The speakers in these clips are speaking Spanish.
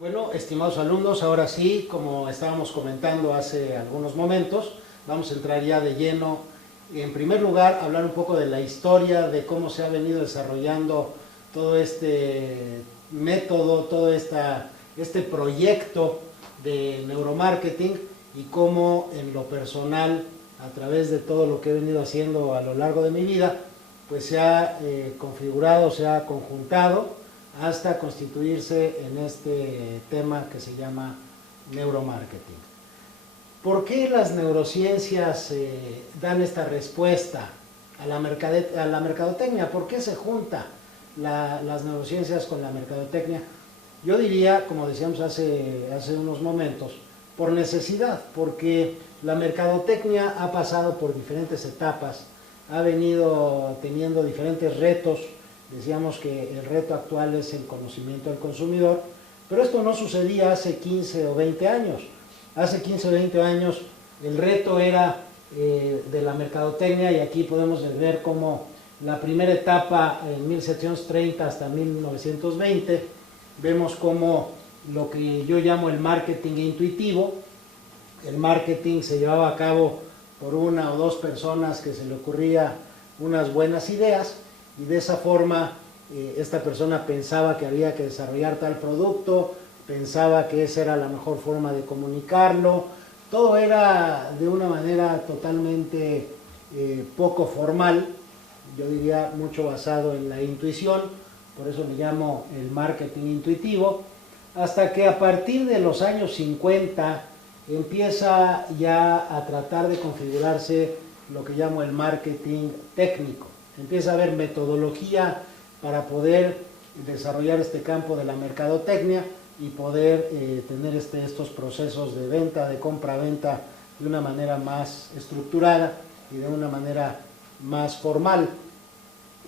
Bueno, estimados alumnos, ahora sí, como estábamos comentando hace algunos momentos, vamos a entrar ya de lleno. En primer lugar, hablar un poco de la historia, de cómo se ha venido desarrollando todo este método, todo este proyecto de neuromarketing y cómo en lo personal, a través de todo lo que he venido haciendo a lo largo de mi vida, pues se ha configurado, se ha conjuntado hasta constituirse en este tema que se llama neuromarketing. ¿Por qué las neurociencias dan esta respuesta a la mercadotecnia? ¿Por qué se junta las neurociencias con la mercadotecnia? Yo diría, como decíamos hace unos momentos, por necesidad, porque la mercadotecnia ha pasado por diferentes etapas, ha venido teniendo diferentes retos. Decíamos que el reto actual es el conocimiento del consumidor, pero esto no sucedía hace 15 o 20 años. Hace 15 o 20 años el reto era de la mercadotecnia, y aquí podemos ver cómo la primera etapa en 1730 hasta 1920, vemos cómo lo que yo llamo el marketing intuitivo, el marketing se llevaba a cabo por una o dos personas que se le ocurría unas buenas ideas, y de esa forma esta persona pensaba que había que desarrollar tal producto, pensaba que esa era la mejor forma de comunicarlo. Todo era de una manera totalmente poco formal, yo diría mucho basado en la intuición, por eso le llamo el marketing intuitivo, hasta que a partir de los años 50 empieza ya a tratar de configurarse lo que llamo el marketing técnico. Empieza a haber metodología para poder desarrollar este campo de la mercadotecnia y poder tener estos procesos de venta, de compra-venta de una manera más estructurada y de una manera más formal.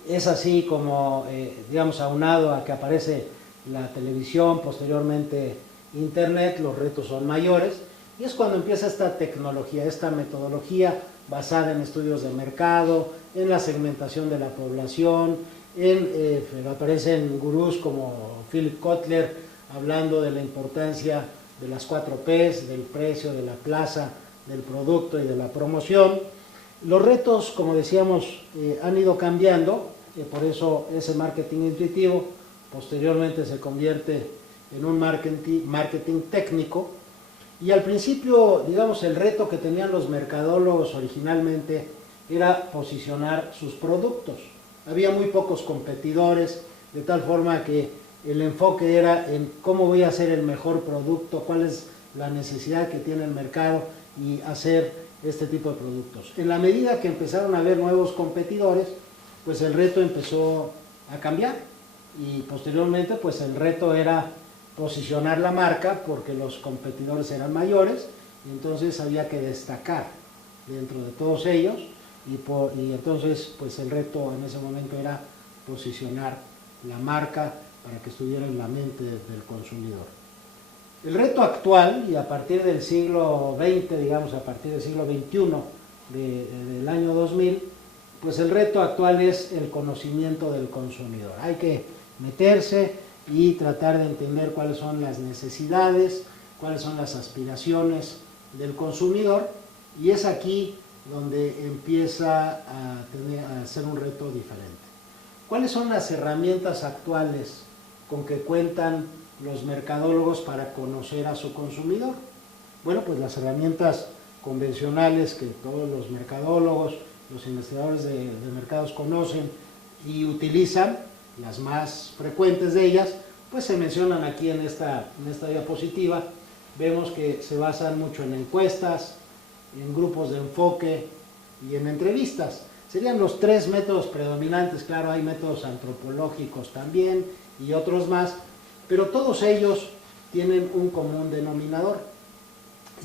Es así como, digamos, aunado a que aparece la televisión, posteriormente internet, los retos son mayores, y es cuando empieza esta tecnología, esta metodología basada en estudios de mercado, en la segmentación de la población, aparecen gurús como Philip Kotler hablando de la importancia de las 4 P's, del precio, de la plaza, del producto y de la promoción. Los retos, como decíamos, han ido cambiando, por eso ese marketing intuitivo posteriormente se convierte en un marketing técnico. Y al principio, digamos, el reto que tenían los mercadólogos originalmente era posicionar sus productos. Había muy pocos competidores, de tal forma que el enfoque era en cómo voy a hacer el mejor producto, cuál es la necesidad que tiene el mercado y hacer este tipo de productos. En la medida que empezaron a haber nuevos competidores, pues el reto empezó a cambiar, y posteriormente pues el reto era posicionar la marca porque los competidores eran mayores, y entonces había que destacar dentro de todos ellos, y entonces pues el reto en ese momento era posicionar la marca para que estuviera en la mente del consumidor. El reto actual, y a partir del siglo XX, digamos a partir del siglo XXI, del año 2000, pues el reto actual es el conocimiento del consumidor. Hay que meterse y tratar de entender cuáles son las necesidades, cuáles son las aspiraciones del consumidor, y es aquí donde empieza a ser un reto diferente. ¿Cuáles son las herramientas actuales con que cuentan los mercadólogos para conocer a su consumidor? Bueno, pues las herramientas convencionales que todos los mercadólogos, los investigadores de mercados conocen y utilizan, las más frecuentes de ellas, pues se mencionan aquí en esta diapositiva. Vemos que se basan mucho en encuestas, en grupos de enfoque y en entrevistas. Serían los 3 métodos predominantes. Claro, hay métodos antropológicos también y otros más, pero todos ellos tienen un común denominador,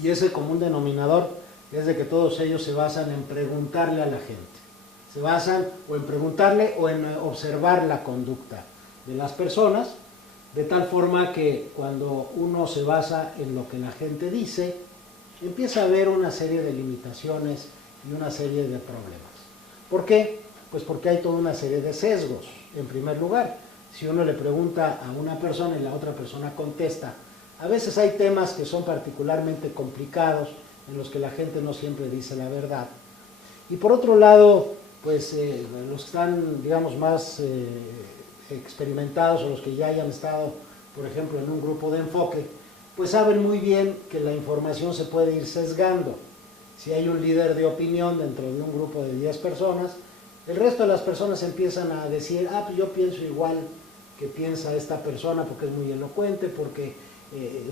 y ese común denominador es de que todos ellos se basan en preguntarle a la gente. Se basan o en preguntarle o en observar la conducta de las personas, de tal forma que cuando uno se basa en lo que la gente dice, empieza a haber una serie de limitaciones y una serie de problemas. ¿Por qué? Pues porque hay toda una serie de sesgos. En primer lugar, si uno le pregunta a una persona y la otra persona contesta A veces hay temas que son particularmente complicados, en los que la gente no siempre dice la verdad. Y por otro lado, pues los que están, digamos, más experimentados o los que ya hayan estado, por ejemplo, en un grupo de enfoque, pues saben muy bien que la información se puede ir sesgando. Si hay un líder de opinión dentro de un grupo de 10 personas, el resto de las personas empiezan a decir, ah, pues yo pienso igual que piensa esta persona porque es muy elocuente, porque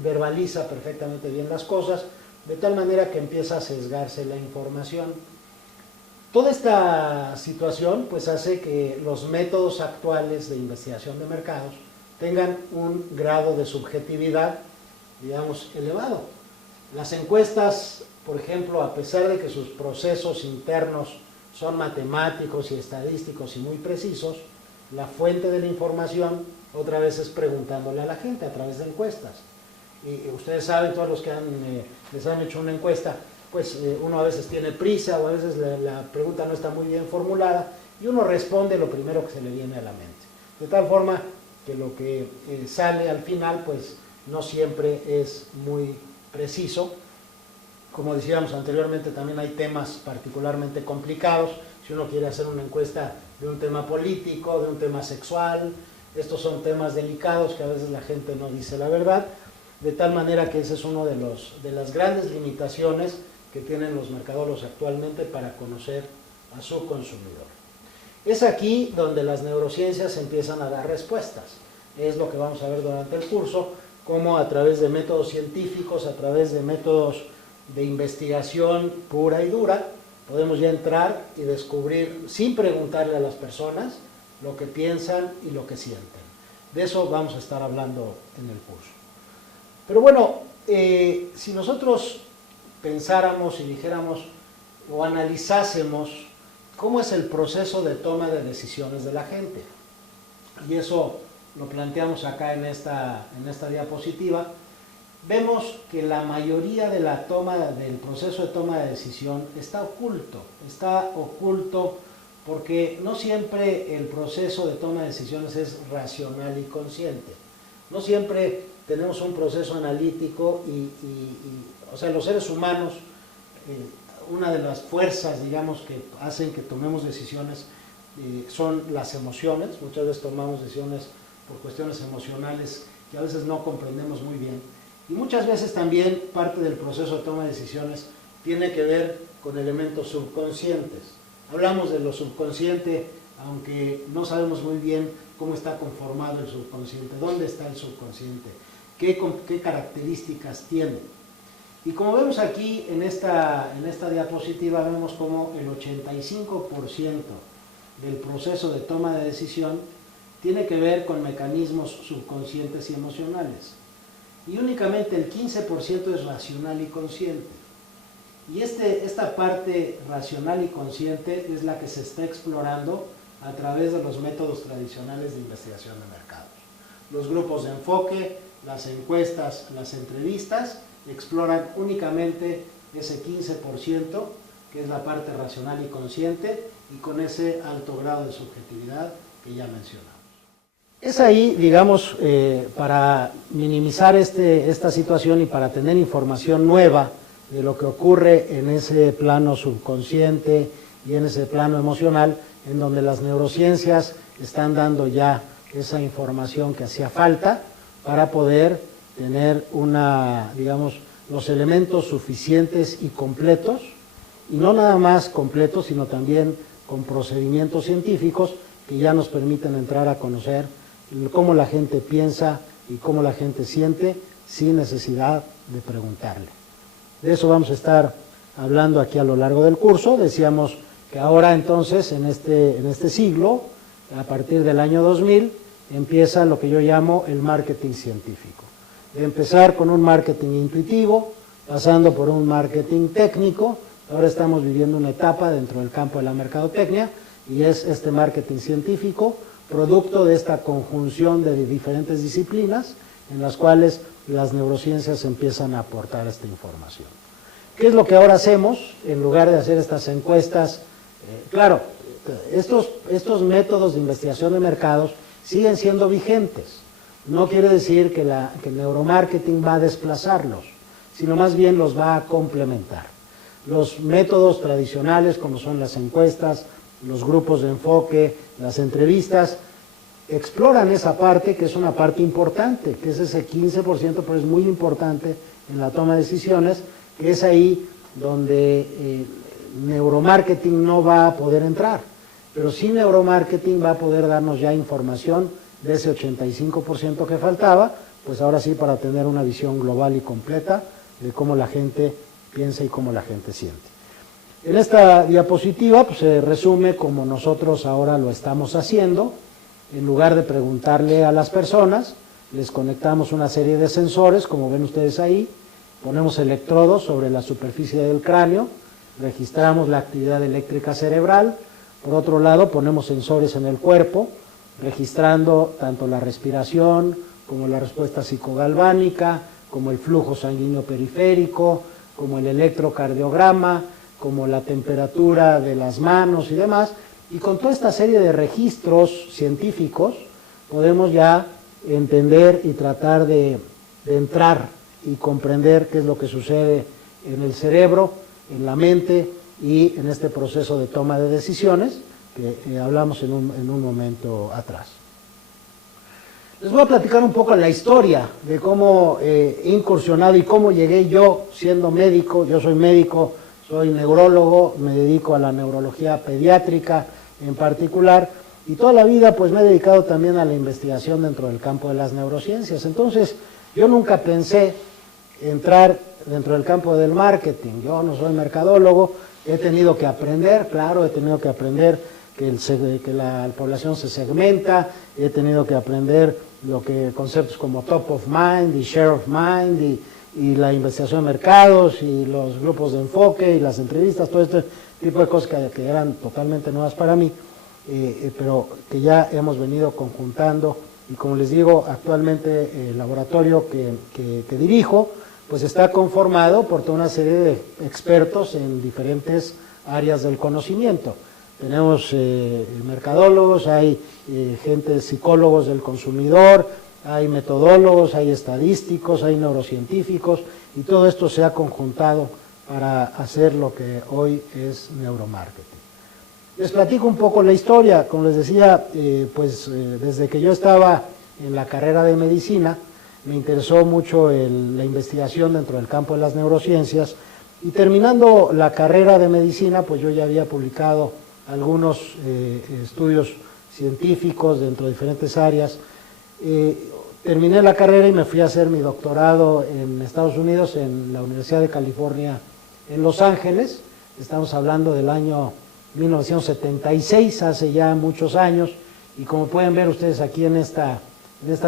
verbaliza perfectamente bien las cosas, de tal manera que empieza a sesgarse la información. Toda esta situación pues hace que los métodos actuales de investigación de mercados tengan un grado de subjetividad, digamos, elevado. Las encuestas, por ejemplo, a pesar de que sus procesos internos son matemáticos y estadísticos y muy precisos, la fuente de la información otra vez es preguntándole a la gente a través de encuestas. Y ustedes saben, todos los que les han hecho una encuesta, pues uno a veces tiene prisa o a veces la pregunta no está muy bien formulada y uno responde lo primero que se le viene a la mente. De tal forma que lo que sale al final pues no siempre es muy preciso. Como decíamos anteriormente, también hay temas particularmente complicados. Si uno quiere hacer una encuesta de un tema político, de un tema sexual, estos son temas delicados que a veces la gente no dice la verdad, de tal manera que ese es uno de las grandes limitaciones que tienen los mercadólogos actualmente para conocer a su consumidor. Es aquí donde las neurociencias empiezan a dar respuestas. Es lo que vamos a ver durante el curso, cómo a través de métodos científicos, a través de métodos de investigación pura y dura, podemos ya entrar y descubrir, sin preguntarle a las personas, lo que piensan y lo que sienten. De eso vamos a estar hablando en el curso. Pero bueno, si nosotros pensáramos y dijéramos o analizásemos cómo es el proceso de toma de decisiones de la gente, y eso lo planteamos acá en esta diapositiva, vemos que la mayoría de del proceso de toma de decisión está oculto porque no siempre el proceso de toma de decisiones es racional y consciente. No siempre tenemos un proceso analítico o sea, los seres humanos, una de las fuerzas, digamos, que hacen que tomemos decisiones son las emociones. Muchas veces tomamos decisiones por cuestiones emocionales que a veces no comprendemos muy bien. Y muchas veces también parte del proceso de toma de decisiones tiene que ver con elementos subconscientes. Hablamos de lo subconsciente, aunque no sabemos muy bien cómo está conformado el subconsciente, dónde está el subconsciente, qué características tiene. Y como vemos aquí en esta diapositiva, vemos como el 85% del proceso de toma de decisión tiene que ver con mecanismos subconscientes y emocionales. Y únicamente el 15% es racional y consciente. Y esta parte racional y consciente es la que se está explorando a través de los métodos tradicionales de investigación de mercados. Los grupos de enfoque, las encuestas, las entrevistas, exploran únicamente ese 15%, que es la parte racional y consciente, y con ese alto grado de subjetividad que ya mencionamos. Es ahí, digamos, para minimizar esta situación y para tener información nueva de lo que ocurre en ese plano subconsciente y en ese plano emocional, en donde las neurociencias están dando ya esa información que hacía falta para poder tener los elementos suficientes y completos, y no nada más completos, sino también con procedimientos científicos que ya nos permiten entrar a conocer cómo la gente piensa y cómo la gente siente sin necesidad de preguntarle. De eso vamos a estar hablando aquí a lo largo del curso. Decíamos que ahora entonces, en este siglo, a partir del año 2000, empieza lo que yo llamo el marketing científico. De empezar con un marketing intuitivo, pasando por un marketing técnico, ahora estamos viviendo una etapa dentro del campo de la mercadotecnia, y es este marketing científico, producto de esta conjunción de diferentes disciplinas en las cuales las neurociencias empiezan a aportar esta información. ¿Qué es lo que ahora hacemos? En lugar de hacer estas encuestas, claro, estos métodos de investigación de mercados siguen siendo vigentes. no quiere decir que el neuromarketing va a desplazarlos, sino más bien los va a complementar. Los métodos tradicionales, como son las encuestas, los grupos de enfoque, las entrevistas, exploran esa parte, que es una parte importante, que es ese 15%, pero es muy importante en la toma de decisiones, que es ahí donde neuromarketing no va a poder entrar. Pero sí neuromarketing va a poder darnos ya información de ese 85% que faltaba, pues ahora sí para tener una visión global y completa de cómo la gente piensa y cómo la gente siente. En esta diapositiva pues, se resume como nosotros ahora lo estamos haciendo. En lugar de preguntarle a las personas, les conectamos una serie de sensores, como ven ustedes ahí, ponemos electrodos sobre la superficie del cráneo, registramos la actividad eléctrica cerebral. Por otro lado, ponemos sensores en el cuerpo, registrando tanto la respiración, como la respuesta psicogalvánica, como el flujo sanguíneo periférico, como el electrocardiograma, como la temperatura de las manos y demás. Y con toda esta serie de registros científicos podemos ya entender y tratar de entrar y comprender qué es lo que sucede en el cerebro, en la mente y en este proceso de toma de decisiones que hablamos en un momento atrás. Les voy a platicar un poco la historia de cómo he incursionado y cómo llegué yo siendo médico. Yo soy médico, soy neurólogo, me dedico a la neurología pediátrica en particular, y toda la vida pues me he dedicado también a la investigación dentro del campo de las neurociencias. Entonces, yo nunca pensé entrar dentro del campo del marketing. Yo no soy mercadólogo, he tenido que aprender, claro, he tenido que aprender que la población se segmenta, he tenido que aprender conceptos como top of mind y share of mind y la investigación de mercados y los grupos de enfoque y las entrevistas, todo este tipo de cosas que eran totalmente nuevas para mí, pero que ya hemos venido conjuntando. Y como les digo, actualmente el laboratorio que dirijo pues está conformado por toda una serie de expertos en diferentes áreas del conocimiento. Tenemos mercadólogos, hay psicólogos del consumidor, hay metodólogos, hay estadísticos, hay neurocientíficos, y todo esto se ha conjuntado para hacer lo que hoy es neuromarketing. Les platico un poco la historia. Como les decía, desde que yo estaba en la carrera de medicina, me interesó mucho la investigación dentro del campo de las neurociencias, y terminando la carrera de medicina, pues yo ya había publicado algunos estudios científicos dentro de diferentes áreas. Terminé la carrera y me fui a hacer mi doctorado en Estados Unidos, en la Universidad de California en Los Ángeles. Estamos hablando del año 1976, hace ya muchos años, y como pueden ver ustedes aquí en esta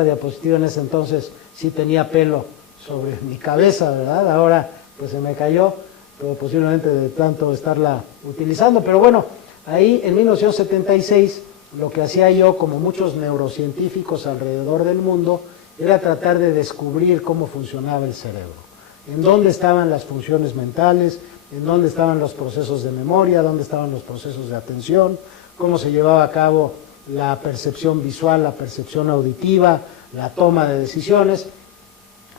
diapositiva, en ese entonces sí tenía pelo sobre mi cabeza, ¿verdad? Ahora pues se me cayó, pero posiblemente de tanto estarla utilizando. Pero bueno, ahí en 1976 lo que hacía yo, como muchos neurocientíficos alrededor del mundo, era tratar de descubrir cómo funcionaba el cerebro, en dónde estaban las funciones mentales, en dónde estaban los procesos de memoria, dónde estaban los procesos de atención, cómo se llevaba a cabo la percepción visual, la percepción auditiva, la toma de decisiones.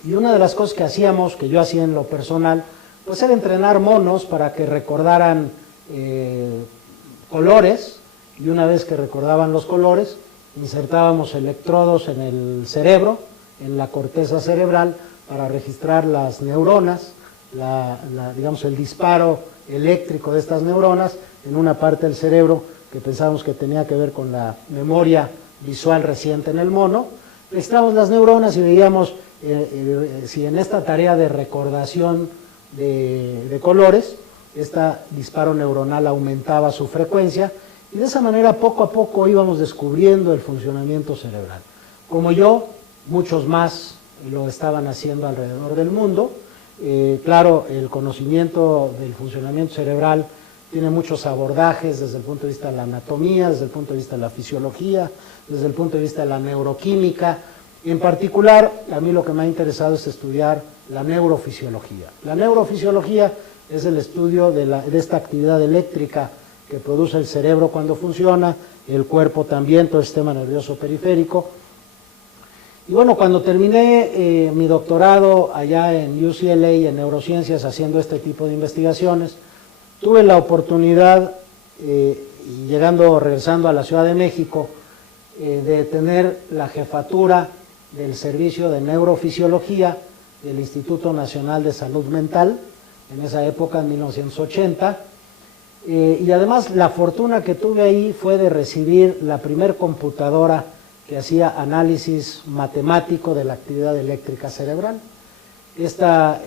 Y una de las cosas que hacíamos, que yo hacía en lo personal, pues era entrenar monos para que recordaran colores, y una vez que recordaban los colores, insertábamos electrodos en el cerebro, en la corteza cerebral, para registrar las neuronas, digamos el disparo eléctrico de estas neuronas en una parte del cerebro que pensábamos que tenía que ver con la memoria visual reciente en el mono. Registramos las neuronas y veíamos si en esta tarea de recordación de colores, este disparo neuronal aumentaba su frecuencia, y de esa manera poco a poco íbamos descubriendo el funcionamiento cerebral. Como yo, muchos más lo estaban haciendo alrededor del mundo. Claro, el conocimiento del funcionamiento cerebral tiene muchos abordajes desde el punto de vista de la anatomía, desde el punto de vista de la fisiología, desde el punto de vista de la neuroquímica. En particular, a mí lo que me ha interesado es estudiar la neurofisiología. La neurofisiología es el estudio de esta actividad eléctrica que produce el cerebro cuando funciona, el cuerpo también, todo el sistema nervioso periférico. Y bueno, cuando terminé mi doctorado allá en UCLA en neurociencias haciendo este tipo de investigaciones, tuve la oportunidad, regresando a la Ciudad de México, de tener la jefatura del Servicio de Neurofisiología del Instituto Nacional de Salud Mental, en esa época, en 1980, y además la fortuna que tuve ahí fue de recibir la primer computadora que hacía análisis matemático de la actividad eléctrica cerebral.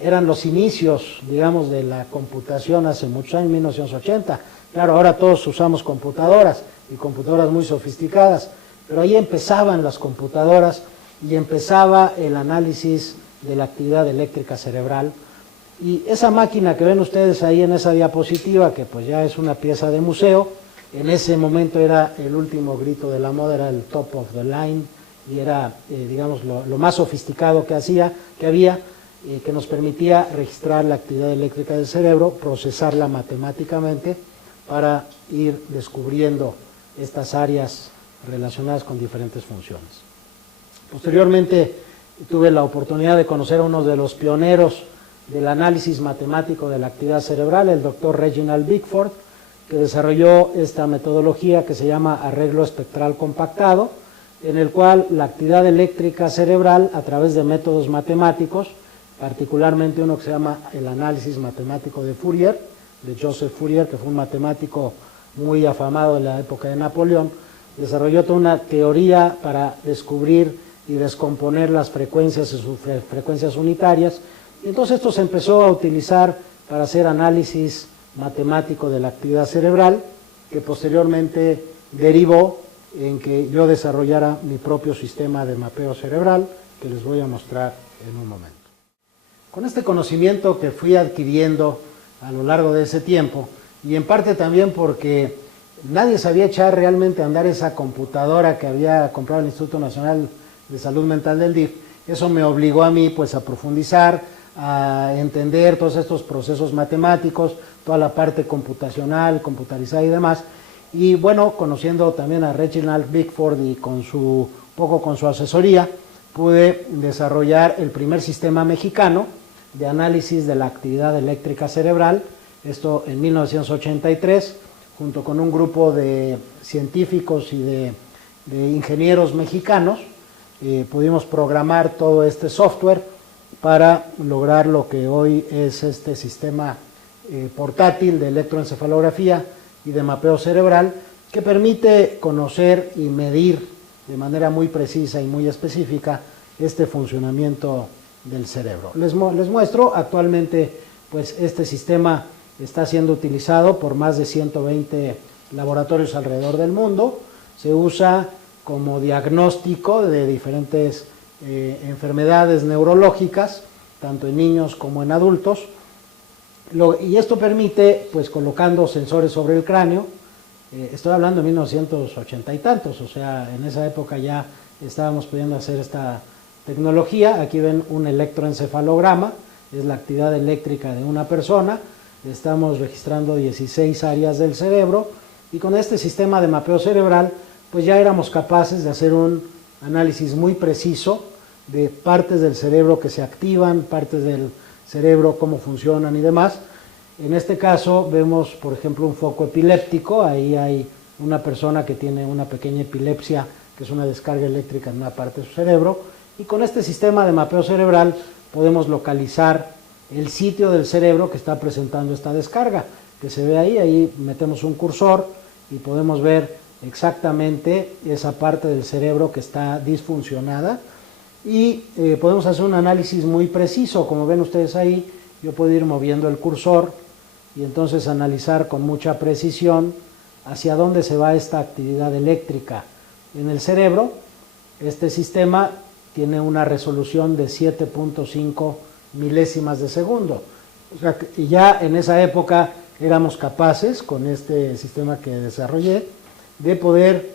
Eran los inicios, digamos, de la computación hace muchos años, 1980. Claro, ahora todos usamos computadoras y computadoras muy sofisticadas, pero ahí empezaban las computadoras y empezaba el análisis de la actividad eléctrica cerebral. Y esa máquina que ven ustedes ahí en esa diapositiva, que pues ya es una pieza de museo, en ese momento era el último grito de la moda, era el top of the line, y era, digamos, lo más sofisticado que había, que nos permitía registrar la actividad eléctrica del cerebro, procesarla matemáticamente para ir descubriendo estas áreas relacionadas con diferentes funciones. Posteriormente tuve la oportunidad de conocer a uno de los pioneros del análisis matemático de la actividad cerebral, el doctor Reginald Bickford, que desarrolló esta metodología que se llama arreglo espectral compactado, en el cual la actividad eléctrica cerebral, a través de métodos matemáticos, particularmente uno que se llama el análisis matemático de Fourier, de Joseph Fourier, que fue un matemático muy afamado en la época de Napoleón, desarrolló toda una teoría para descubrir y descomponer las frecuencias y sus frecuencias unitarias. Y entonces esto se empezó a utilizar para hacer análisis matemático de la actividad cerebral, que posteriormente derivó en que yo desarrollara mi propio sistema de mapeo cerebral, que les voy a mostrar en un momento. Con este conocimiento que fui adquiriendo a lo largo de ese tiempo, y en parte también porque nadie sabía echar realmente a andar esa computadora que había comprado el Instituto Nacional de Salud Mental del DIF, eso me obligó a mí pues a profundizar, a entender todos estos procesos matemáticos, toda la parte computacional, computarizada y demás. Y bueno, conociendo también a Reginald Bickford y con su asesoría, pude desarrollar el primer sistema mexicano de análisis de la actividad eléctrica cerebral, esto en 1983, junto con un grupo de científicos y de ingenieros mexicanos. Pudimos programar todo este software para lograr lo que hoy es este sistema portátil de electroencefalografía y de mapeo cerebral, que permite conocer y medir de manera muy precisa y muy específica este funcionamiento del cerebro. Les muestro, actualmente pues este sistema está siendo utilizado por más de 120 laboratorios alrededor del mundo, se usa como diagnóstico de diferentes enfermedades neurológicas, tanto en niños como en adultos, y esto permite, pues colocando sensores sobre el cráneo, estoy hablando de 1980 y tantos, o sea, en esa época ya estábamos pudiendo hacer esta tecnología. Aquí ven un electroencefalograma, es la actividad eléctrica de una persona, estamos registrando 16 áreas del cerebro, y con este sistema de mapeo cerebral, pues ya éramos capaces de hacer un análisis muy preciso de partes del cerebro que se activan, partes del cerebro, cómo funcionan y demás. En este caso vemos, por ejemplo, un foco epiléptico. Ahí hay una persona que tiene una pequeña epilepsia, que es una descarga eléctrica en una parte de su cerebro, y con este sistema de mapeo cerebral podemos localizar el sitio del cerebro que está presentando esta descarga, que se ve ahí metemos un cursor y podemos ver exactamente esa parte del cerebro que está disfuncionada, y podemos hacer un análisis muy preciso. Como ven ustedes ahí, yo puedo ir moviendo el cursor y entonces analizar con mucha precisión hacia dónde se va esta actividad eléctrica en el cerebro. Este sistema tiene una resolución de 7.5 milésimas de segundo. O sea, y ya en esa época éramos capaces, con este sistema que desarrollé, de poder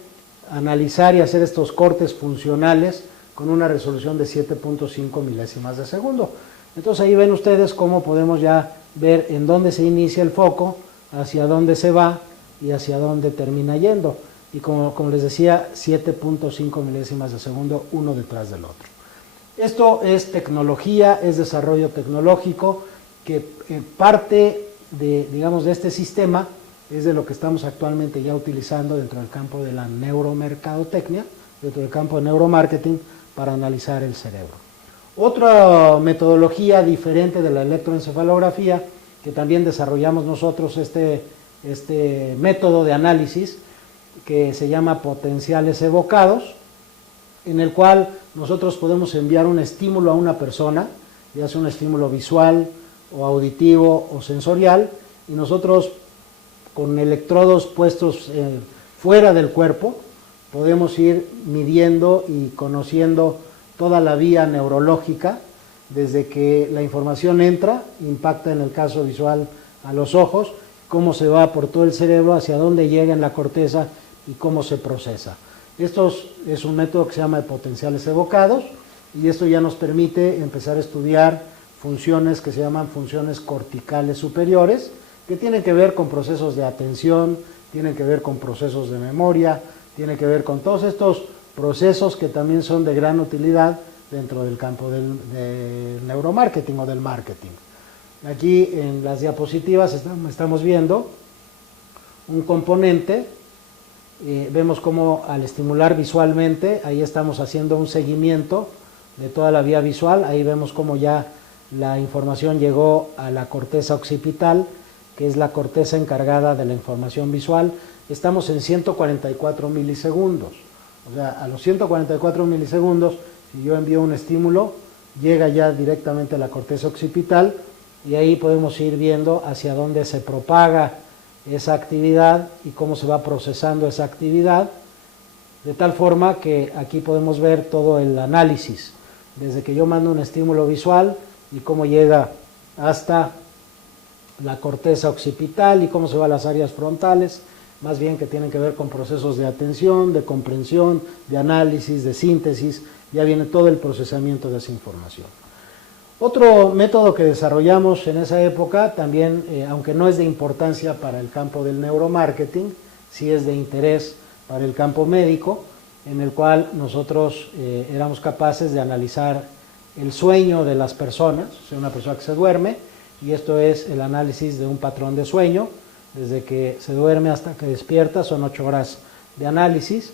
analizar y hacer estos cortes funcionales con una resolución de 7.5 milésimas de segundo. Entonces ahí ven ustedes cómo podemos ya ver en dónde se inicia el foco, hacia dónde se va y hacia dónde termina yendo. Y como les decía, 7.5 milésimas de segundo uno detrás del otro. Esto es tecnología, es desarrollo tecnológico que parte de, digamos, de este sistema es de lo que estamos actualmente ya utilizando dentro del campo de la neuromercadotecnia, dentro del campo de neuromarketing, para analizar el cerebro. Otra metodología diferente de la electroencefalografía, que también desarrollamos nosotros este método de análisis, que se llama potenciales evocados, en el cual nosotros podemos enviar un estímulo a una persona, ya sea un estímulo visual o auditivo o sensorial, y nosotros con electrodos puestos fuera del cuerpo podemos ir midiendo y conociendo toda la vía neurológica desde que la información entra, impacta en el caso visual a los ojos, cómo se va por todo el cerebro, hacia dónde llega en la corteza y cómo se procesa. Esto es un método que se llama de potenciales evocados, y esto ya nos permite empezar a estudiar funciones que se llaman funciones corticales superiores, que tienen que ver con procesos de atención, tienen que ver con procesos de memoria, tienen que ver con todos estos procesos que también son de gran utilidad dentro del campo del neuromarketing o del marketing. Aquí en las diapositivas estamos viendo un componente. Vemos cómo al estimular visualmente, ahí estamos haciendo un seguimiento de toda la vía visual, ahí vemos cómo ya la información llegó a la corteza occipital, que es la corteza encargada de la información visual. Estamos en 144 milisegundos, o sea, a los 144 milisegundos, si yo envío un estímulo, llega ya directamente a la corteza occipital, y ahí podemos ir viendo hacia dónde se propaga esa actividad y cómo se va procesando esa actividad, de tal forma que aquí podemos ver todo el análisis, desde que yo mando un estímulo visual y cómo llega hasta la corteza occipital y cómo se va a las áreas frontales, más bien que tienen que ver con procesos de atención, de comprensión, de análisis, de síntesis, ya viene todo el procesamiento de esa información. Otro método que desarrollamos en esa época, también, aunque no es de importancia para el campo del neuromarketing, sí es de interés para el campo médico, en el cual nosotros éramos capaces de analizar el sueño de las personas, o sea, una persona que se duerme, y esto es el análisis de un patrón de sueño, desde que se duerme hasta que despierta, son 8 horas de análisis,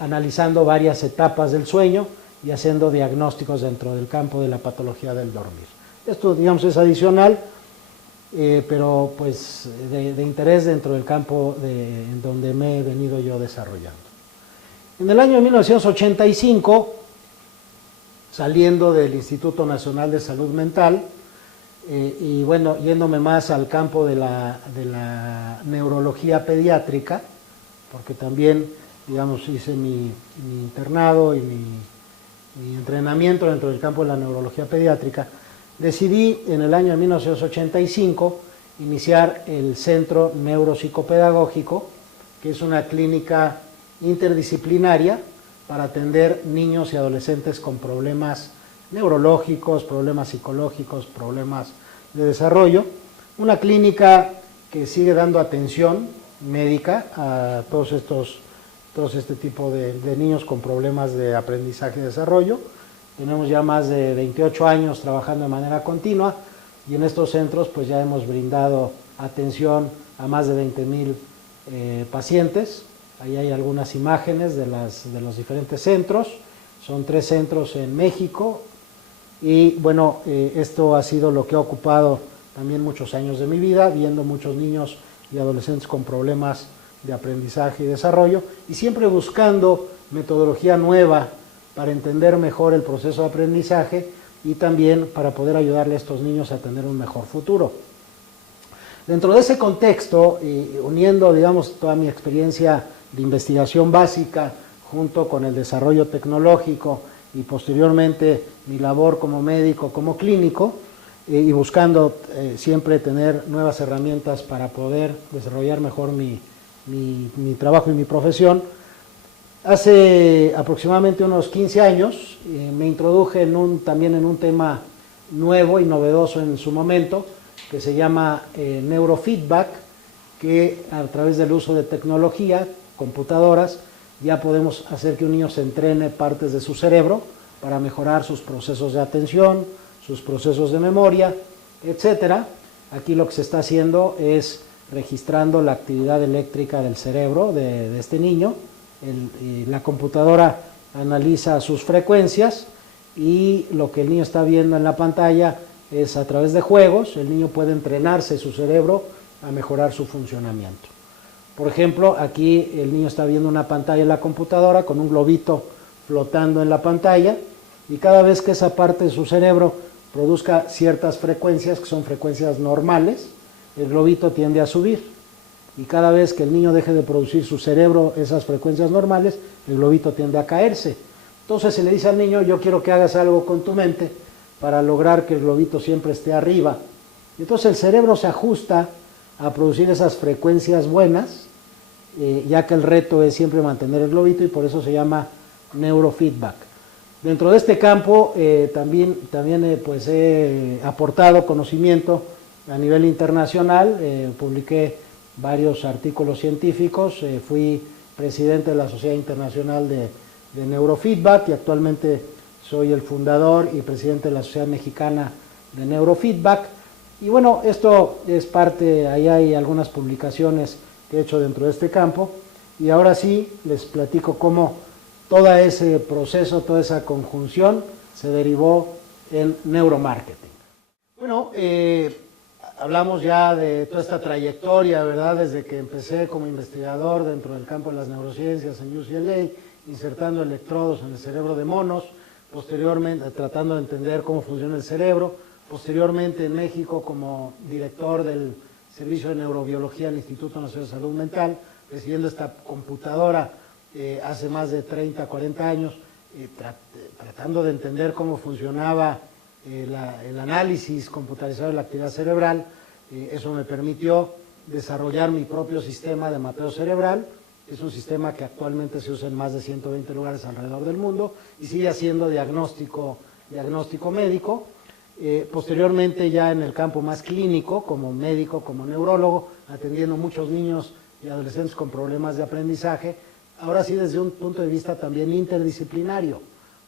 analizando varias etapas del sueño y haciendo diagnósticos dentro del campo de la patología del dormir. Esto, digamos, es adicional, pero pues de interés dentro del campo en donde me he venido yo desarrollando. En el año 1985, saliendo del Instituto Nacional de Salud Mental, y bueno, yéndome más al campo de la neurología pediátrica, porque también, digamos, hice mi internado y mi entrenamiento dentro del campo de la neurología pediátrica, decidí en el año 1985 iniciar el Centro Neuropsicopedagógico, que es una clínica interdisciplinaria para atender niños y adolescentes con problemas neurológicos, problemas psicológicos, problemas de desarrollo. Una clínica que sigue dando atención médica a todos este tipo de niños con problemas de aprendizaje y desarrollo. Tenemos ya más de 28 años trabajando de manera continua, y en estos centros pues ya hemos brindado atención a más de 20,000 pacientes. Ahí hay algunas imágenes de los diferentes centros. Son 3 centros en México, y bueno, esto ha sido lo que ha ocupado también muchos años de mi vida, viendo muchos niños y adolescentes con problemas de aprendizaje y desarrollo, y siempre buscando metodología nueva para entender mejor el proceso de aprendizaje y también para poder ayudarle a estos niños a tener un mejor futuro. Dentro de ese contexto, uniendo, digamos, toda mi experiencia de investigación básica junto con el desarrollo tecnológico y posteriormente mi labor como médico, como clínico, y buscando siempre tener nuevas herramientas para poder desarrollar mejor mi trabajo y mi profesión, hace aproximadamente unos 15 años me introduje también en un tema nuevo y novedoso en su momento, que se llama neurofeedback, que a través del uso de tecnología, computadoras, ya podemos hacer que un niño se entrene partes de su cerebro para mejorar sus procesos de atención, sus procesos de memoria, etcétera. Aquí lo que se está haciendo es registrando la actividad eléctrica del cerebro de este niño. La computadora analiza sus frecuencias y lo que el niño está viendo en la pantalla es a través de juegos. El niño puede entrenarse su cerebro a mejorar su funcionamiento. Por ejemplo, aquí el niño está viendo una pantalla en la computadora con un globito flotando en la pantalla, y cada vez que esa parte de su cerebro produzca ciertas frecuencias, que son frecuencias normales, el globito tiende a subir, y cada vez que el niño deje de producir su cerebro esas frecuencias normales, el globito tiende a caerse. Entonces se le dice al niño: yo quiero que hagas algo con tu mente para lograr que el globito siempre esté arriba. Y entonces el cerebro se ajusta a producir esas frecuencias buenas, ya que el reto es siempre mantener el globito, y por eso se llama neurofeedback. Dentro de este campo también pues he aportado conocimiento a nivel internacional. Publiqué varios artículos científicos, fui presidente de la Sociedad Internacional de Neurofeedback, y actualmente soy el fundador y presidente de la Sociedad Mexicana de Neurofeedback. Y bueno, esto es parte, ahí hay algunas publicaciones que he hecho dentro de este campo, y ahora sí les platico cómo todo ese proceso, toda esa conjunción se derivó en neuromarketing. Bueno, hablamos ya de toda esta trayectoria, ¿verdad? Desde que empecé como investigador dentro del campo de las neurociencias en UCLA, insertando electrodos en el cerebro de monos, posteriormente tratando de entender cómo funciona el cerebro, posteriormente en México como director del Servicio de Neurobiología del Instituto Nacional de Salud Mental, presidiendo esta computadora hace más de 30, 40 años, tratando de entender cómo funcionaba el análisis computarizado de la actividad cerebral. Eso me permitió desarrollar mi propio sistema de mapeo cerebral. Es un sistema que actualmente se usa en más de 120 lugares alrededor del mundo y sigue haciendo diagnóstico médico. Posteriormente, ya en el campo más clínico, como médico, como neurólogo, atendiendo muchos niños y adolescentes con problemas de aprendizaje, ahora sí desde un punto de vista también interdisciplinario,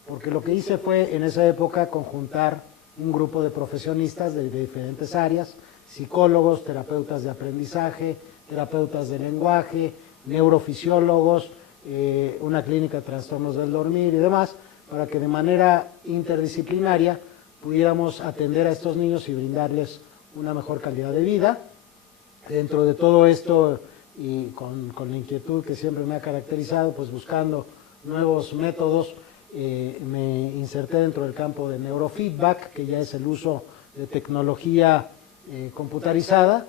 porque lo que hice fue en esa época conjuntar un grupo de profesionistas de diferentes áreas: psicólogos, terapeutas de aprendizaje, terapeutas de lenguaje, neurofisiólogos, una clínica de trastornos del dormir y demás, para que de manera interdisciplinaria pudiéramos atender a estos niños y brindarles una mejor calidad de vida. Dentro de todo esto, y con la inquietud que siempre me ha caracterizado, pues buscando nuevos métodos, me inserté dentro del campo de neurofeedback, que ya es el uso de tecnología computarizada,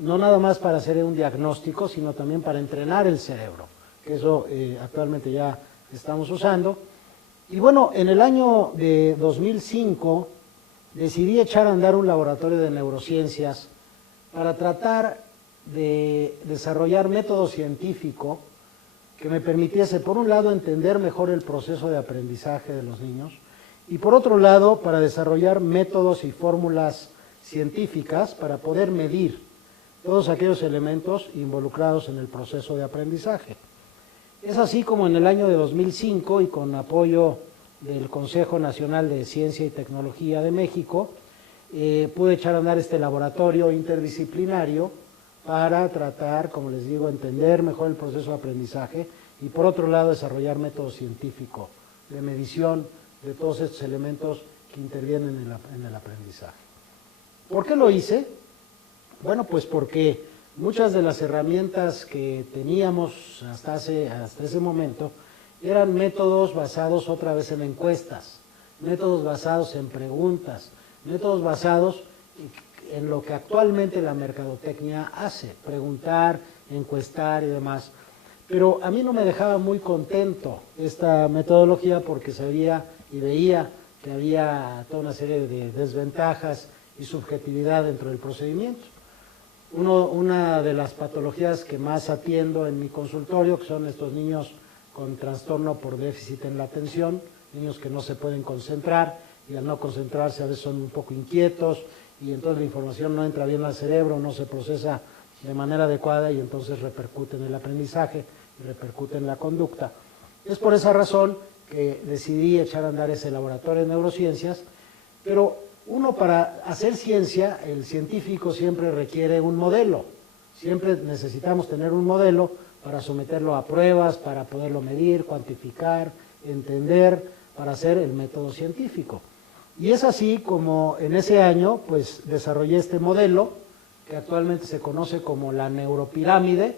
no nada más para hacer un diagnóstico, sino también para entrenar el cerebro, que eso actualmente ya estamos usando. Y bueno, en el año de 2005 decidí echar a andar un laboratorio de neurociencias para tratar de desarrollar método científico que me permitiese, por un lado, entender mejor el proceso de aprendizaje de los niños, y por otro lado, para desarrollar métodos y fórmulas científicas para poder medir todos aquellos elementos involucrados en el proceso de aprendizaje. Es así como en el año de 2005, y con apoyo del Consejo Nacional de Ciencia y Tecnología de México, pude echar a andar este laboratorio interdisciplinario para tratar, como les digo, entender mejor el proceso de aprendizaje, y por otro lado desarrollar método científico de medición de todos estos elementos que intervienen en el aprendizaje. ¿Por qué lo hice? Bueno, pues porque muchas de las herramientas que teníamos hasta ese momento eran métodos basados otra vez en encuestas, métodos basados en preguntas, métodos basados en lo que actualmente la mercadotecnia hace: preguntar, encuestar y demás. Pero a mí no me dejaba muy contento esta metodología, porque sabía y veía que había toda una serie de desventajas y subjetividad dentro del procedimiento. Una de las patologías que más atiendo en mi consultorio, que son estos niños con trastorno por déficit en la atención, niños que no se pueden concentrar, y al no concentrarse a veces son un poco inquietos, y entonces la información no entra bien al cerebro, no se procesa de manera adecuada, y entonces repercute en el aprendizaje y repercute en la conducta. Es por esa razón que decidí echar a andar ese laboratorio de neurociencias, pero uno para hacer ciencia, el científico siempre requiere un modelo, siempre necesitamos tener un modelo para someterlo a pruebas, para poderlo medir, cuantificar, entender, para hacer el método científico. Y es así como en ese año pues desarrollé este modelo que actualmente se conoce como la neuropirámide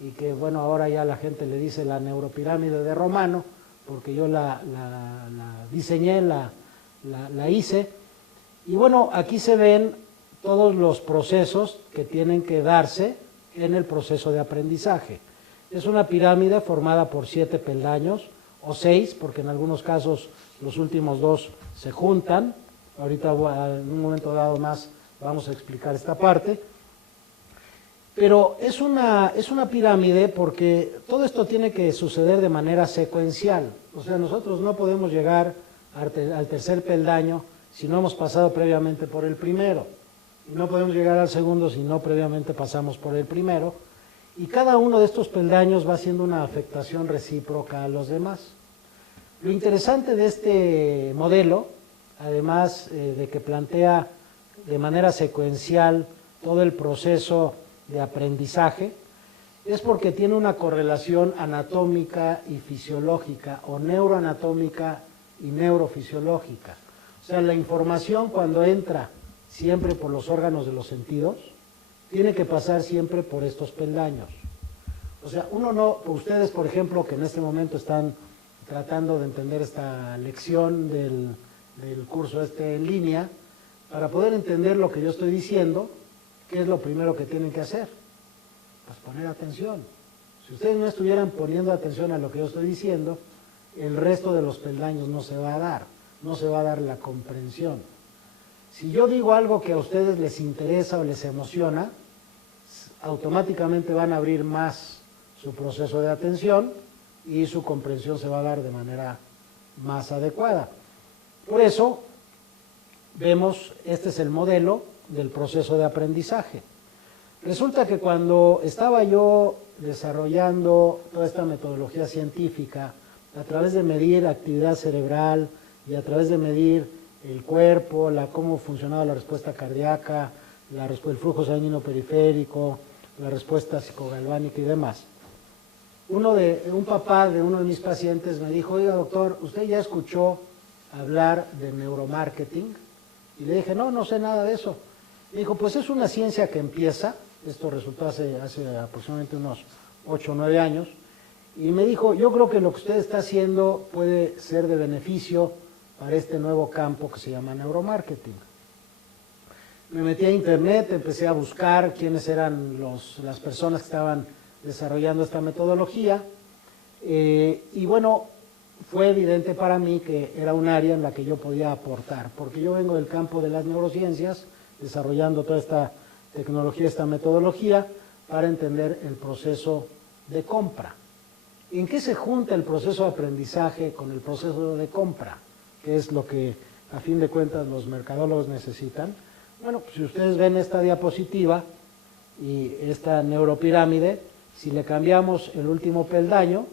y que bueno, ahora ya la gente le dice la neuropirámide de Romano porque yo la diseñé, la hice. Y bueno, aquí se ven todos los procesos que tienen que darse en el proceso de aprendizaje. Es una pirámide formada por 7 peldaños, o 6, porque en algunos casos los últimos 2 se juntan. Ahorita en un momento dado más vamos a explicar esta parte. Pero es una pirámide porque todo esto tiene que suceder de manera secuencial. O sea, nosotros no podemos llegar al tercer peldaño si no hemos pasado previamente por el primero. Y no podemos llegar al segundo si no previamente pasamos por el primero. Y cada uno de estos peldaños va haciendo una afectación recíproca a los demás. Lo interesante de este modelo, además de que plantea de manera secuencial todo el proceso de aprendizaje, es porque tiene una correlación anatómica y fisiológica, o neuroanatómica y neurofisiológica. O sea, la información cuando entra siempre por los órganos de los sentidos, tiene que pasar siempre por estos peldaños. O sea, ustedes por ejemplo, que en este momento están tratando de entender esta lección del curso en línea, para poder entender lo que yo estoy diciendo, ¿qué es lo primero que tienen que hacer? Pues poner atención. Si ustedes no estuvieran poniendo atención a lo que yo estoy diciendo, el resto de los peldaños no se va a dar, no se va a dar la comprensión. Si yo digo algo que a ustedes les interesa o les emociona, automáticamente van a abrir más su proceso de atención y su comprensión se va a dar de manera más adecuada. Por eso, vemos, este es el modelo del proceso de aprendizaje. Resulta que cuando estaba yo desarrollando toda esta metodología científica, a través de medir actividad cerebral y a través de medir el cuerpo, cómo funcionaba la respuesta cardíaca, el flujo sanguíneo periférico, la respuesta psicogalvánica y demás. Un papá de uno de mis pacientes me dijo, oiga doctor, ¿usted ya escuchó hablar de neuromarketing? Y le dije, no sé nada de eso. Me dijo, pues es una ciencia que empieza, esto resultó hace aproximadamente unos 8 o 9 años, y me dijo, yo creo que lo que usted está haciendo puede ser de beneficio para este nuevo campo que se llama neuromarketing. Me metí a internet, empecé a buscar quiénes eran las personas que estaban desarrollando esta metodología, y bueno, fue evidente para mí que era un área en la que yo podía aportar, porque yo vengo del campo de las neurociencias, desarrollando toda esta tecnología, esta metodología, para entender el proceso de compra. ¿En qué se junta el proceso de aprendizaje con el proceso de compra? Que es lo que a fin de cuentas los mercadólogos necesitan. Bueno, pues si ustedes ven esta diapositiva y esta neuropirámide, si le cambiamos el último peldaño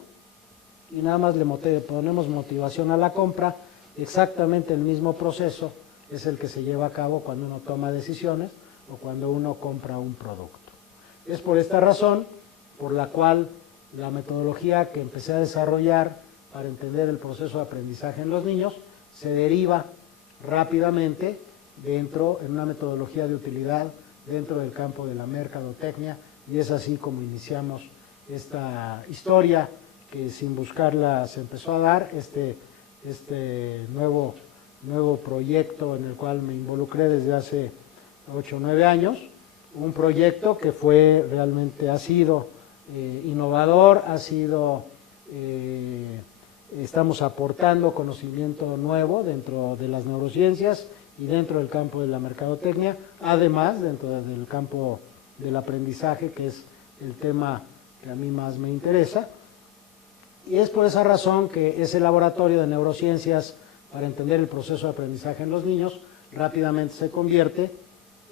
y nada más le ponemos motivación a la compra, exactamente el mismo proceso es el que se lleva a cabo cuando uno toma decisiones o cuando uno compra un producto. Es por esta razón por la cual la metodología que empecé a desarrollar para entender el proceso de aprendizaje en los niños se deriva rápidamente en una metodología de utilidad dentro del campo de la mercadotecnia, y es así como iniciamos esta historia que sin buscarla se empezó a dar, este nuevo proyecto en el cual me involucré desde hace 8 o 9 años, un proyecto que ha sido innovador, estamos aportando conocimiento nuevo dentro de las neurociencias y dentro del campo de la mercadotecnia, además dentro del campo del aprendizaje, que es el tema que a mí más me interesa. Y es por esa razón que ese laboratorio de neurociencias para entender el proceso de aprendizaje en los niños rápidamente se convierte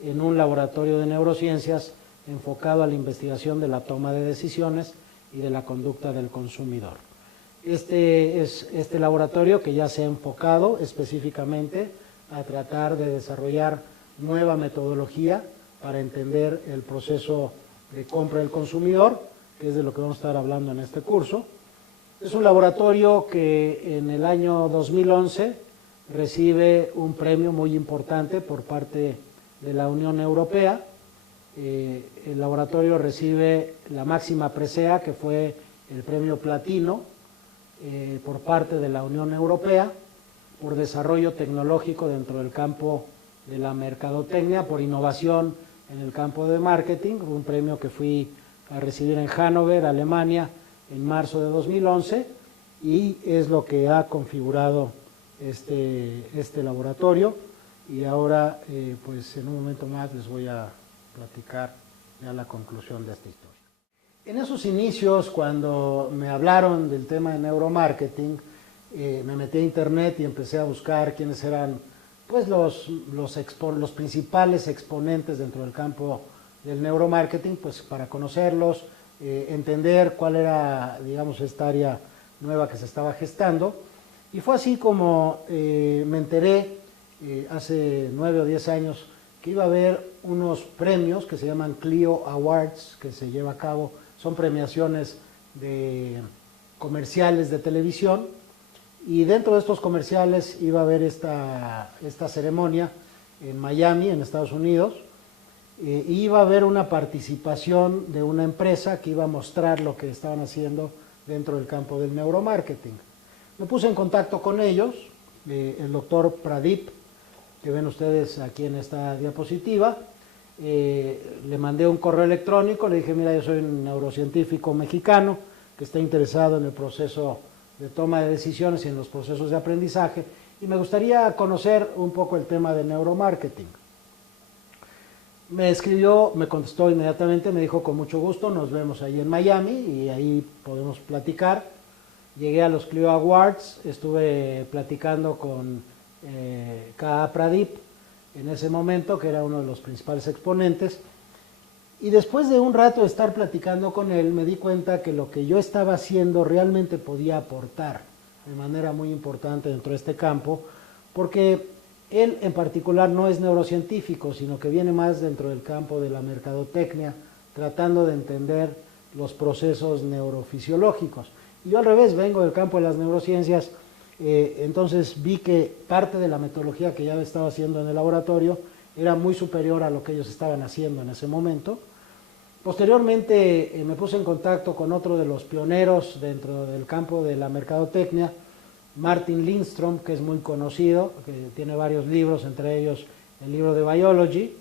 en un laboratorio de neurociencias enfocado a la investigación de la toma de decisiones y de la conducta del consumidor. Este laboratorio que ya se ha enfocado específicamente a tratar de desarrollar nueva metodología para entender el proceso de compra del consumidor, que es de lo que vamos a estar hablando en este curso. Es un laboratorio que en el año 2011 recibe un premio muy importante por parte de la Unión Europea. El laboratorio recibe la máxima presea, que fue el premio platino por parte de la Unión Europea por desarrollo tecnológico dentro del campo de la mercadotecnia, por innovación en el campo de marketing, un premio que fui a recibir en Hannover, Alemania, en marzo de 2011, y es lo que ha configurado este laboratorio. Y ahora, pues en un momento más les voy a platicar ya la conclusión de esta historia. En esos inicios, cuando me hablaron del tema de neuromarketing, me metí a internet y empecé a buscar quiénes eran pues, los principales exponentes dentro del campo del neuromarketing, pues para conocerlos, entender cuál era, digamos, esta área nueva que se estaba gestando. Y fue así como me enteré hace 9 o 10 años que iba a haber unos premios que se llaman Clio Awards, que se lleva a cabo, son premiaciones de comerciales de televisión, y dentro de estos comerciales iba a haber esta ceremonia en Miami, en Estados Unidos, y iba a haber una participación de una empresa que iba a mostrar lo que estaban haciendo dentro del campo del neuromarketing. Me puse en contacto con ellos, el doctor Pradip, que ven ustedes aquí en esta diapositiva. Le mandé un correo electrónico, le dije, mira, yo soy un neurocientífico mexicano que está interesado en el proceso de toma de decisiones y en los procesos de aprendizaje, y me gustaría conocer un poco el tema de neuromarketing. Me escribió, me contestó inmediatamente, me dijo, con mucho gusto, nos vemos ahí en Miami y ahí podemos platicar. Llegué a los Clio Awards, estuve platicando con K. Pradip en ese momento, que era uno de los principales exponentes, y después de un rato de estar platicando con él, me di cuenta que lo que yo estaba haciendo realmente podía aportar de manera muy importante dentro de este campo, porque él en particular no es neurocientífico, sino que viene más dentro del campo de la mercadotecnia, tratando de entender los procesos neurofisiológicos. Y yo al revés, vengo del campo de las neurociencias, entonces vi que parte de la metodología que ya estaba haciendo en el laboratorio era muy superior a lo que ellos estaban haciendo en ese momento. Posteriormente me puse en contacto con otro de los pioneros dentro del campo de la mercadotecnia, Martin Lindstrom, que es muy conocido, que tiene varios libros, entre ellos el libro de Biology.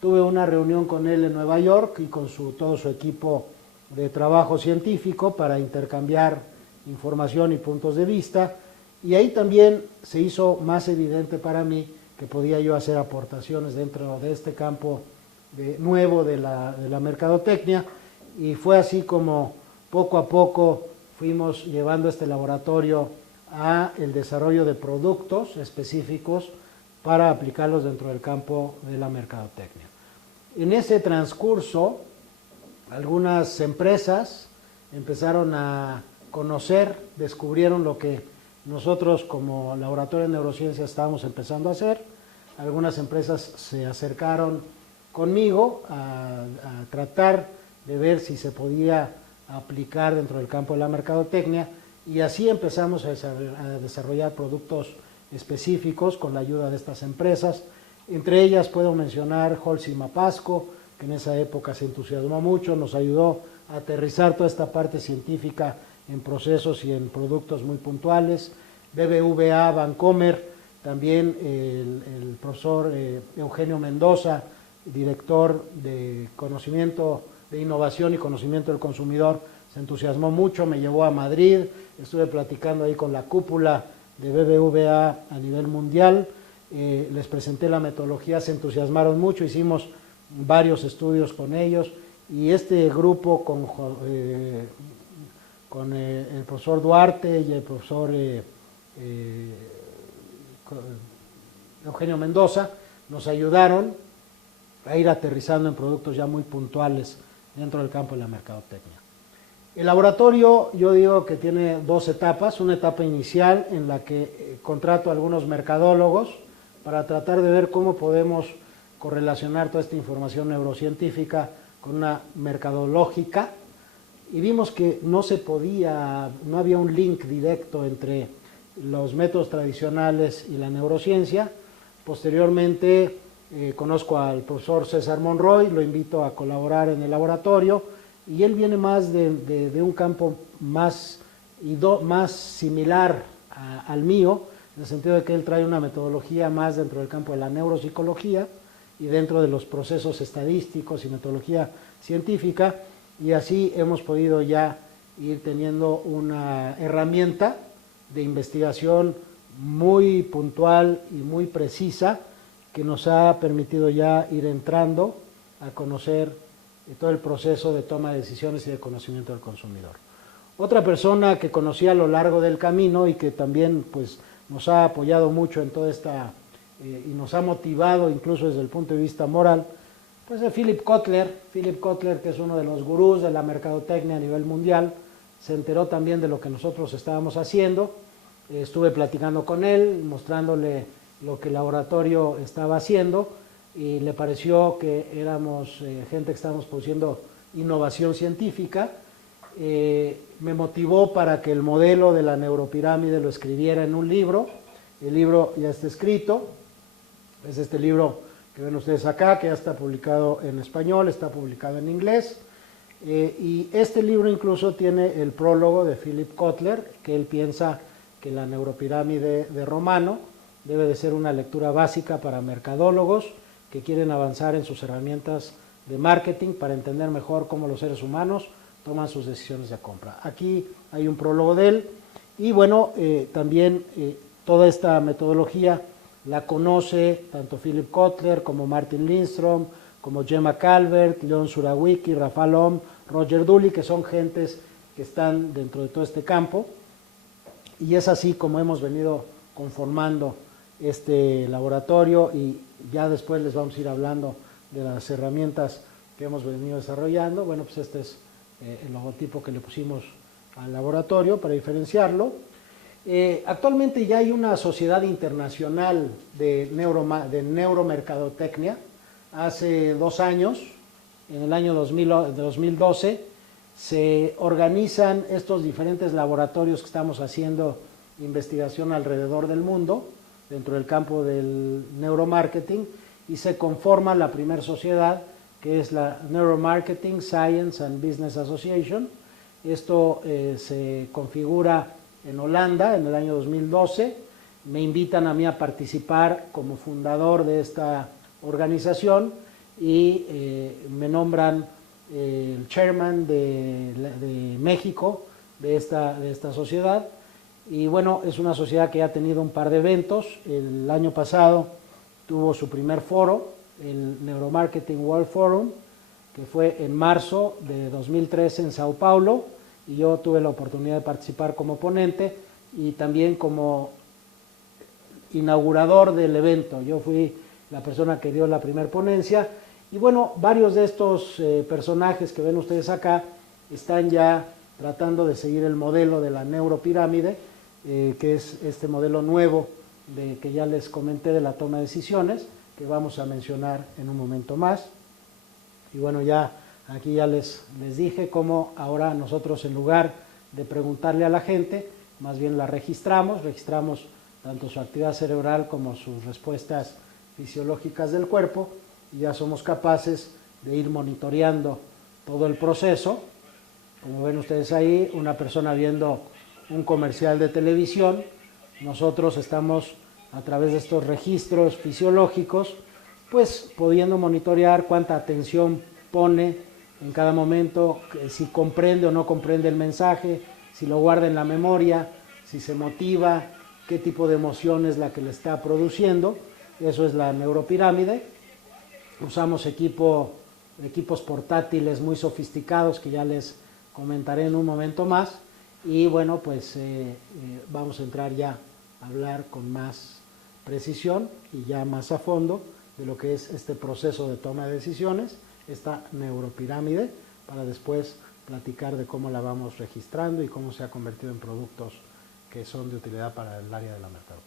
Tuve una reunión con él en Nueva York y con todo su equipo de trabajo científico para intercambiar información y puntos de vista, y ahí también se hizo más evidente para mí que podía yo hacer aportaciones dentro de este campo nuevo de la mercadotecnia, y fue así como poco a poco fuimos llevando este laboratorio a el desarrollo de productos específicos para aplicarlos dentro del campo de la mercadotecnia. En ese transcurso, algunas empresas empezaron a conocer, descubrieron lo que nosotros como Laboratorio de Neurociencia estábamos empezando a hacer. Algunas empresas se acercaron conmigo a tratar de ver si se podía aplicar dentro del campo de la mercadotecnia, y así empezamos a desarrollar productos específicos con la ayuda de estas empresas. Entre ellas puedo mencionar Holcim Mapasco, que en esa época se entusiasmó mucho, nos ayudó a aterrizar toda esta parte científica en procesos y en productos muy puntuales. BBVA Bancomer, también el profesor Eugenio Mendoza, director de conocimiento de innovación y conocimiento del consumidor, se entusiasmó mucho, me llevó a Madrid, estuve platicando ahí con la cúpula de BBVA a nivel mundial, les presenté la metodología, se entusiasmaron mucho, hicimos varios estudios con ellos, y este grupo con el profesor Duarte y el profesor Eugenio Mendoza nos ayudaron a ir aterrizando en productos ya muy puntuales dentro del campo de la mercadotecnia. El laboratorio, yo digo que tiene dos etapas, una etapa inicial en la que contrato a algunos mercadólogos para tratar de ver cómo podemos correlacionar toda esta información neurocientífica con una mercadológica, y vimos que no se podía, no había un link directo entre los métodos tradicionales y la neurociencia. Posteriormente conozco al profesor César Monroy, lo invito a colaborar en el laboratorio, y él viene más de un campo más similar al mío, en el sentido de que él trae una metodología más dentro del campo de la neuropsicología y dentro de los procesos estadísticos y metodología científica, y así hemos podido ya ir teniendo una herramienta de investigación muy puntual y muy precisa que nos ha permitido ya ir entrando a conocer todo el proceso de toma de decisiones y de conocimiento del consumidor. Otra persona que conocí a lo largo del camino y que también pues, nos ha apoyado mucho en toda esta y nos ha motivado incluso desde el punto de vista moral, pues es Philip Kotler. Philip Kotler, que es uno de los gurús de la mercadotecnia a nivel mundial, se enteró también de lo que nosotros estábamos haciendo. Estuve platicando con él, mostrándole lo que el laboratorio estaba haciendo, y le pareció que éramos gente que estábamos produciendo innovación científica. Me motivó para que el modelo de la neuropirámide lo escribiera en un libro. El libro ya está escrito, es este libro que ven ustedes acá, que ya está publicado en español, está publicado en inglés, y este libro incluso tiene el prólogo de Philip Kotler, que él piensa que la neuropirámide de Romano debe de ser una lectura básica para mercadólogos que quieren avanzar en sus herramientas de marketing para entender mejor cómo los seres humanos toman sus decisiones de compra. Aquí hay un prólogo de él, y bueno, también toda esta metodología la conoce tanto Philip Kotler como Martin Lindstrom, como Gemma Calvert, Leon Surawicki, Rafael Ohm, Roger Dooley, que son gentes que están dentro de todo este campo, y es así como hemos venido conformando este laboratorio, y ya después les vamos a ir hablando de las herramientas que hemos venido desarrollando. Bueno, pues este es el logotipo que le pusimos al laboratorio para diferenciarlo. Actualmente ya hay una sociedad internacional de neuromercadotecnia. Hace 2 años, en el año 2012, se organizan estos diferentes laboratorios que estamos haciendo investigación alrededor del mundo, dentro del campo del neuromarketing, y se conforma la primera sociedad, que es la Neuromarketing Science and Business Association. Esto se configura en Holanda en el año 2012. Me invitan a mí a participar como fundador de esta organización, y me nombran el chairman de México de esta sociedad. Y bueno, es una sociedad que ha tenido un par de eventos. El año pasado tuvo su primer foro, el Neuromarketing World Forum, que fue en marzo de 2013 en Sao Paulo, y yo tuve la oportunidad de participar como ponente y también como inaugurador del evento. Yo fui la persona que dio la primera ponencia, y bueno, varios de estos personajes que ven ustedes acá están ya tratando de seguir el modelo de la neuropirámide, que es este modelo nuevo que ya les comenté de la toma de decisiones, que vamos a mencionar en un momento más. Y bueno, ya aquí ya les dije cómo ahora nosotros, en lugar de preguntarle a la gente, más bien la registramos tanto su actividad cerebral como sus respuestas fisiológicas del cuerpo, y ya somos capaces de ir monitoreando todo el proceso. Como ven ustedes ahí, una persona viendo un comercial de televisión, nosotros estamos a través de estos registros fisiológicos, pues pudiendo monitorear cuánta atención pone en cada momento, si comprende o no comprende el mensaje, si lo guarda en la memoria, si se motiva, qué tipo de emoción es la que le está produciendo. Eso es la neuropirámide. Usamos equipos portátiles muy sofisticados que ya les comentaré en un momento más. Y bueno, pues vamos a entrar ya a hablar con más precisión y ya más a fondo de lo que es este proceso de toma de decisiones, esta neuropirámide, para después platicar de cómo la vamos registrando y cómo se ha convertido en productos que son de utilidad para el área de la mercadotecnia.